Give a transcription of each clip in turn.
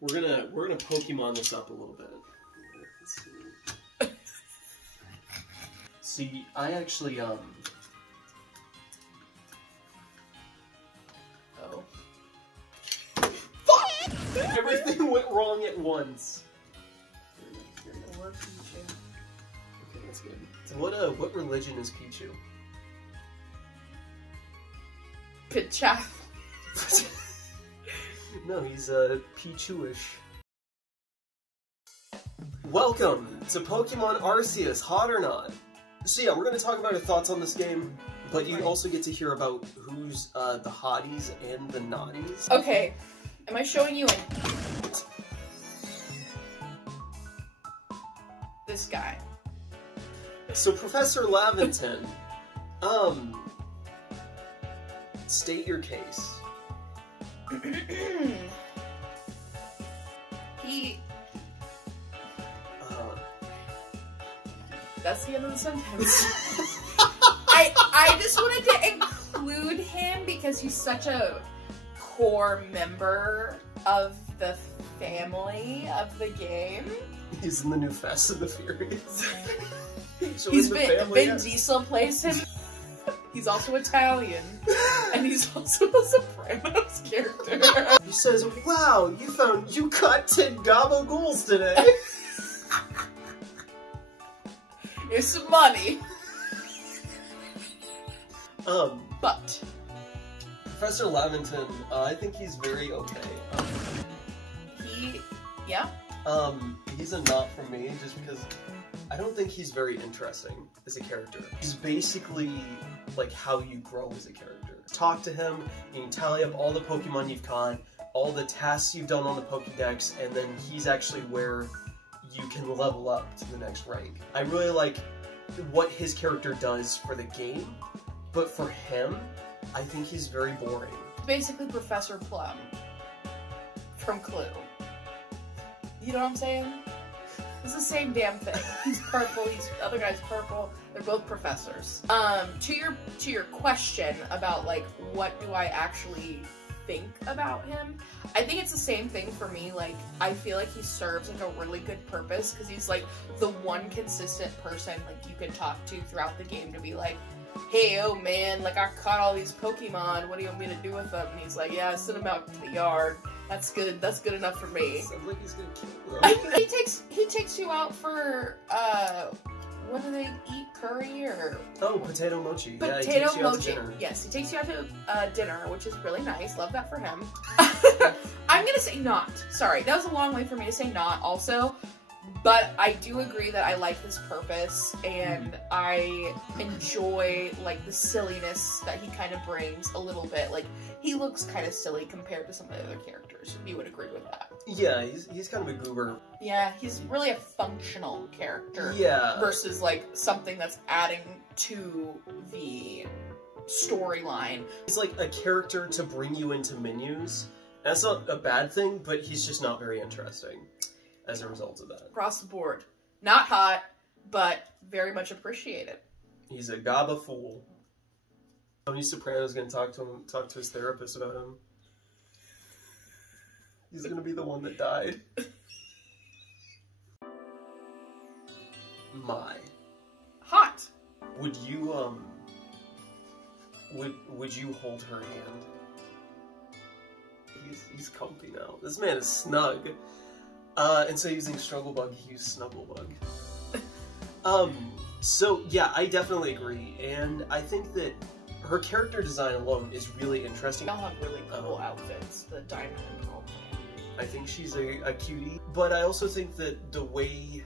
We're gonna Pokemon this up a little bit. Let's see. See, I actually Oh. Fuck! Everything went wrong at once. Okay, that's good. So what religion is Pichu? Picha. No, he's Pichu-ish. Welcome to Pokemon Arceus, hot or not? So yeah, we're gonna talk about our thoughts on this game, but you also get to hear about who's the hotties and the naughties. Okay, am I showing you this guy? So Professor Laventon, state your case. That's the end of the sentence. I just wanted to include him because he's such a core member of the family of the game. He's in the new Fast and the Furious. Vin Diesel plays him. He's also Italian. And he's also a Sopranos character. He says, wow, you caught 10 gabagools today. Here's some money. But Professor Laventon, I think he's very okay. He's a not for me, just because I don't think he's very interesting as a character. He's basically like how you grow as a character. Talk to him, you can tally up all the Pokemon you've caught, all the tasks you've done on the Pokédex, and then he's actually where you can level up to the next rank. I really like what his character does for the game, but for him, I think he's very boring. Basically Professor Plum from Clue. You know what I'm saying? It's the same damn thing. He's purple, the other guy's purple. They're both professors. To your question about like what do I actually think about him, I think it's the same thing for me. Like, I feel like he serves like a really good purpose because he's like the one consistent person like you can talk to throughout the game to be like, hey, oh man, like I caught all these Pokemon, what do you want me to do with them? And he's like, yeah, send them out to the yard. That's good enough for me. Sounds like he's gonna kill them. He takes you out for what do they eat? Curry or potato mochi. Potato yeah, he takes you mochi. out to dinner. Yes, he takes you out to dinner, which is really nice. Love that for him. I'm gonna say not. Sorry, that was a long way for me to say not. Also, but I do agree that I like his purpose and I enjoy like the silliness that he kind of brings a little bit. Like, he looks kind of silly compared to some of the other characters. You would agree with that? Yeah, he's kind of a goober. Yeah, he's really a functional character. Yeah. Versus like something that's adding to the storyline. He's like a character to bring you into menus. That's not a bad thing, but he's just not very interesting as a result of that. Across the board. Not hot, but very much appreciated. He's a gaba fool. Tony Soprano's gonna talk to his therapist about him. He's gonna be the one that died. My. Hot. Would you, would you hold her hand? He's comfy now. This man is snug. Instead of using Strugglebug, he used Snugglebug. So yeah, I definitely agree, and I think that her character design alone is really interesting. They'll have really cool outfits, the Diamond and Pearl. I think she's a cutie, but I also think that the way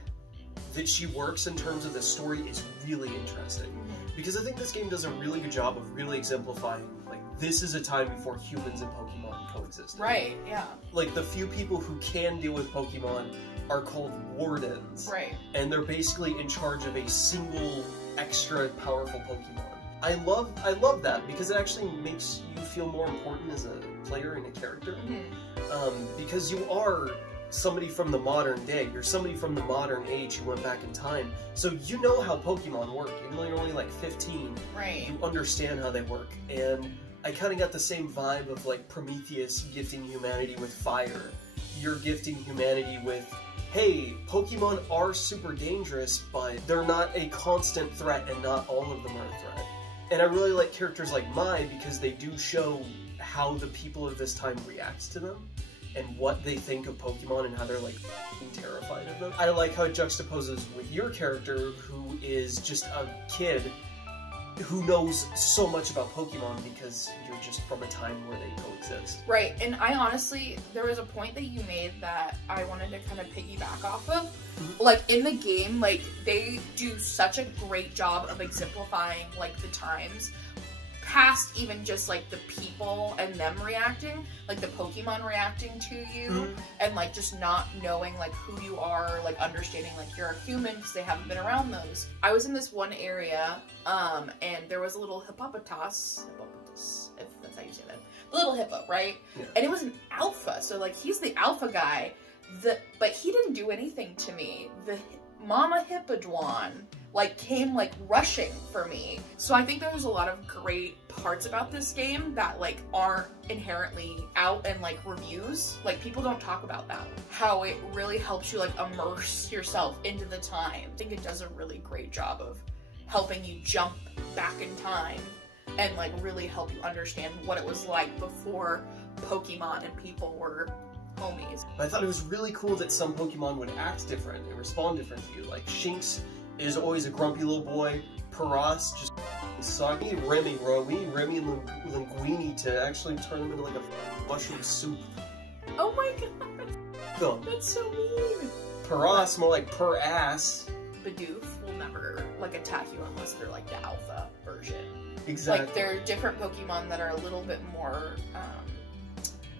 that she works in terms of the story is really interesting. Because I think this game does a really good job of really exemplifying, like, this is a time before humans and Pokemon coexisted. Right, yeah. Like, the few people who can deal with Pokemon are called Wardens. Right. And they're basically in charge of a single extra powerful Pokemon. I love that because it actually makes you feel more important as a player and a character. Because you are somebody from the modern day, you're somebody from the modern age who went back in time, so you know how Pokemon work. Even though you're only like 15, right, you understand how they work. And I kind of got the same vibe of like Prometheus gifting humanity with fire, you're gifting humanity with, hey, Pokemon are super dangerous, but they're not a constant threat, and not all of them are a threat. And I really like characters like Mai because they do show how the people of this time react to them, and what they think of Pokemon, and how they're like terrified of them. I like how it juxtaposes with your character, who is just a kid who knows so much about Pokemon because you're just from a time where they coexist. Right, and I honestly, there was a point that you made that I wanted to kind of piggyback off of. Like, in the game, like, they do such a great job of exemplifying, like, the times, past even just, like, the people and them reacting, like, the Pokemon reacting to you, and, like, just not knowing, like, who you are, like, understanding, like, you're a human because they haven't been around those. I was in this one area, and there was a little hippopotamus, if that's how you say that, the little hippo, right? Yeah. And it was an alpha, so, like, he's the alpha guy, but he didn't do anything to me. The Mama Hippodwan, like, came, like, rushing for me. So I think there's a lot of great parts about this game that, like, aren't inherently out in, like, reviews. Like, people don't talk about that. How it really helps you, like, immerse yourself into the time. I think it does a really great job of helping you jump back in time and, like, really help you understand what it was like before Pokemon and people were homies. I thought it was really cool that some Pokemon would act different and respond different to you. Like, Shinx is always a grumpy little boy. Paras just suck. We need Remy Linguini to actually turn him into like a mushroom soup. Oh my god! That's so mean! Paras, more like per ass. Bidoof will never, like, attack you unless they're, like, the alpha version. Exactly. Like, there are different Pokemon that are a little bit more,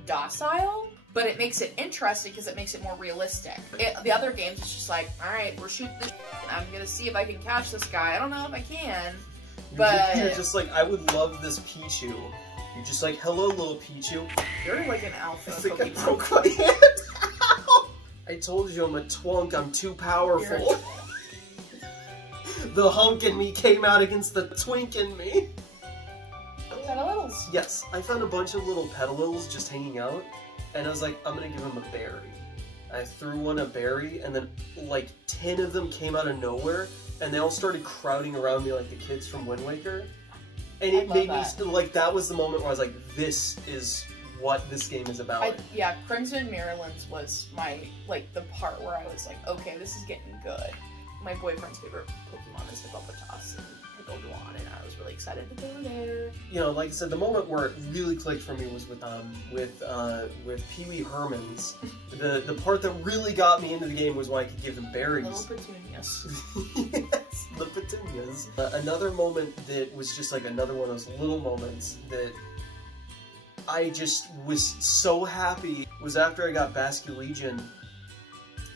docile, but it makes it interesting because it makes it more realistic. The other games, it's just like, alright, we're shooting this and I'm gonna see if I can catch this guy. I don't know if I can, but... You're just like, I would love this Pichu. You're just like, hello, little Pichu. You're like an alpha I think Pokemon. I broke my hand. I told you I'm a twunk, I'm too powerful. The hunk in me came out against the twink in me. Petalils. Yes, I found a bunch of little Petalils just hanging out, and I was like, I'm gonna give him a berry. I threw one a berry, and then like 10 of them came out of nowhere, and they all started crowding around me like the kids from Wind Waker. And it made me, like, that was the moment where I was like, this is what this game is about. Yeah, Crimson Mirelands was my, like, the part where I was like, okay, this is getting good. My boyfriend's favorite Pokemon is Hippopotas and Hippodwan, and I was really excited to go there. You know, like I said, the moment where it really clicked for me was with Pee Wee Herman's. The part that really got me into the game was when I could give them berries. Little petunias. Yes, the petunias. Another moment that was just like another one of those little moments that I just was so happy was after I got Basculegion.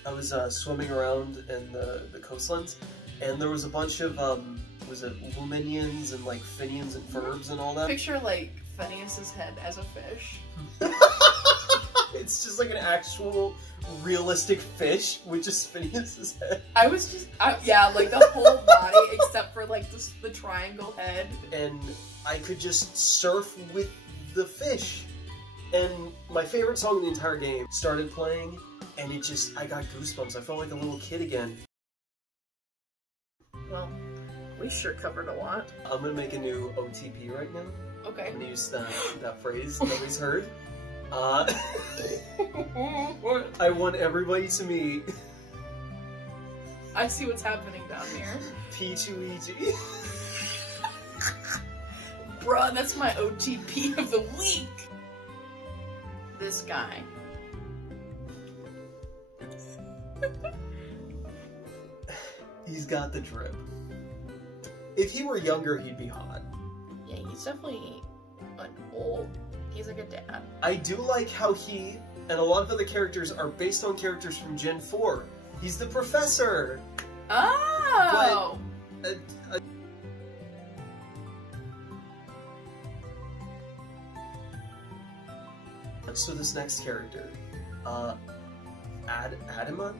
I was swimming around in the coastlands, and there was a bunch of, was it Luminions and like Finians and Furbs and all that? Picture like Phineas's head as a fish. It's just like an actual realistic fish with just Phineas's head. I was just, yeah, like the whole body except for like the triangle head. And I could just surf with the fish. And my favorite song in the entire game started playing, and it just, I got goosebumps. I felt like a little kid again. Well, we sure covered a lot. I'm gonna make a new OTP right now. Okay. I'm gonna use that phrase nobody's heard. I want everybody to meet I see what's happening down here. P2EG. Bruh, that's my OTP of the week! This guy. He's got the drip. If he were younger, he'd be hot. Yeah, he's definitely an old. He's like a dad. I do like how he and a lot of other characters are based on characters from Gen 4. He's the professor! Oh! But, so this next character, Adamon?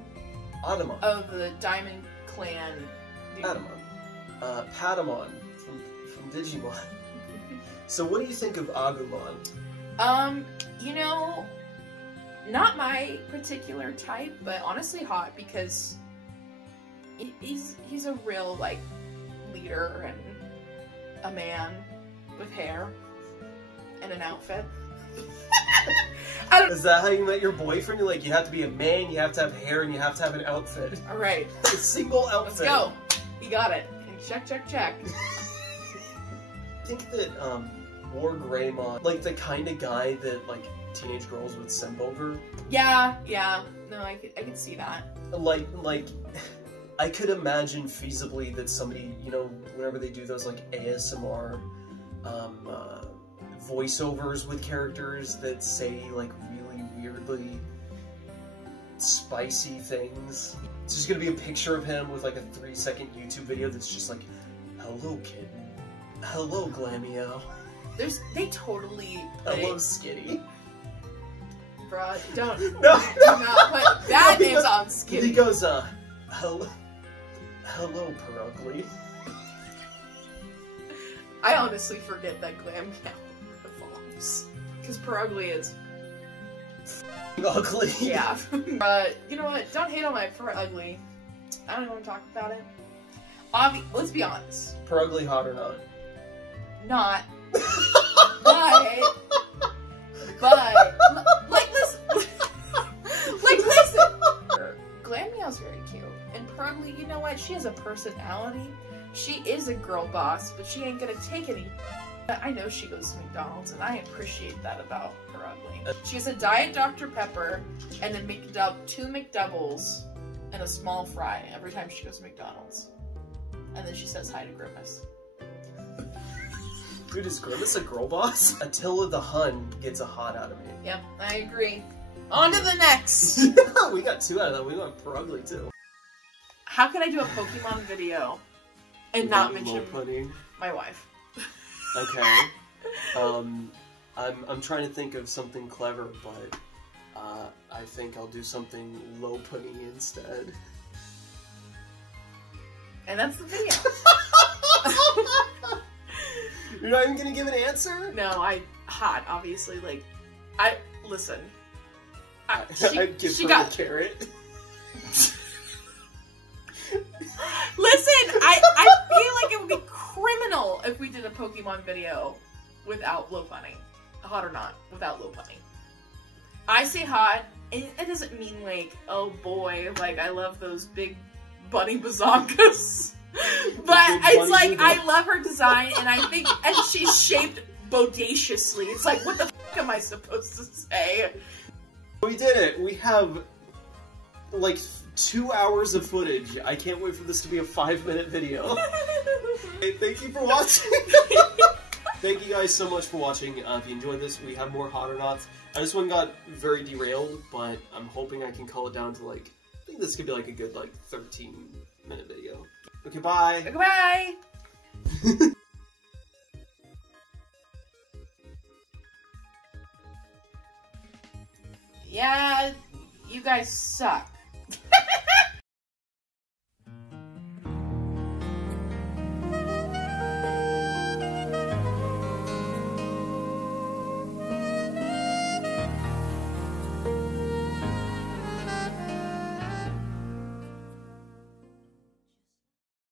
Oh, the Diamond Clan dude. Patamon. Patamon from Digimon. So what do you think of Agumon? You know, Not my particular type, but honestly hot because he's a real, like, leader and a man with hair and an outfit. Is that how you met your boyfriend? You're like, you have to be a man, you have to have hair, and you have to have an outfit. Alright. A single outfit. Let's go. You got it. Check, check, check. I think that, War Greymon, like the kind of guy that, like, teenage girls would simp over. Yeah. No, I could see that. Like, I could imagine feasibly that somebody, you know, whenever they do those, like, ASMR, voiceovers with characters that say, like, really weirdly spicy things. It's just gonna be a picture of him with, like, a 3-second YouTube video that's just like, hello, kitten. Hello, Glamio. They totally... Hello, Skitty. Bruh, don't... No, do not put bad names on Skitty. He goes, hello, Perugly. I honestly forget that Glam evolves. Because Perugly is... ugly. Yeah. You know what? Don't hate on my Perugly. I don't even want to talk about it. Let's be honest. Perugly hot or not? Not. Like, listen. Glammeow's very cute. And Perugly, you know what? She has a personality. She is a girl boss, but she ain't gonna take any. I know she goes to McDonald's, and I appreciate that about Perugly. She has a Diet Dr. Pepper and a two McDoubles and a small fry every time she goes to McDonald's. And then she says hi to Grimace. Dude, is Grimace a girl boss? Attila the Hun gets a hot out of me. Yep, I agree. On to the next! We got 2 out of that. We went Perugly too. How can I do a Pokemon video and not mention my wife? Okay. I'm trying to think of something clever, but I think I'll do something low putting instead. And that's the video. You're not even gonna give an answer? No, hot, obviously. Like, listen. I'd give her a carrot. Listen, I feel like it would be criminal if we did a Pokemon video without low punning. Hot or not, without low punning. I say hot, and it doesn't mean like, oh boy, like I love those big bunny bazonkas. But it's like, I love her design, and I think, and she's shaped bodaciously. It's like, what the f am I supposed to say? We did it. We have, like, 2 hours of footage. I can't wait for this to be a 5-minute video. Hey, thank you for watching. Thank you guys so much for watching. If you enjoyed this, we have more Hot or Nots. This one got very derailed, but I'm hoping I can cull it down to, like, I think this could be, like, a good, like, 13-minute video. Okay, bye! Okay, bye! Yeah, you guys suck.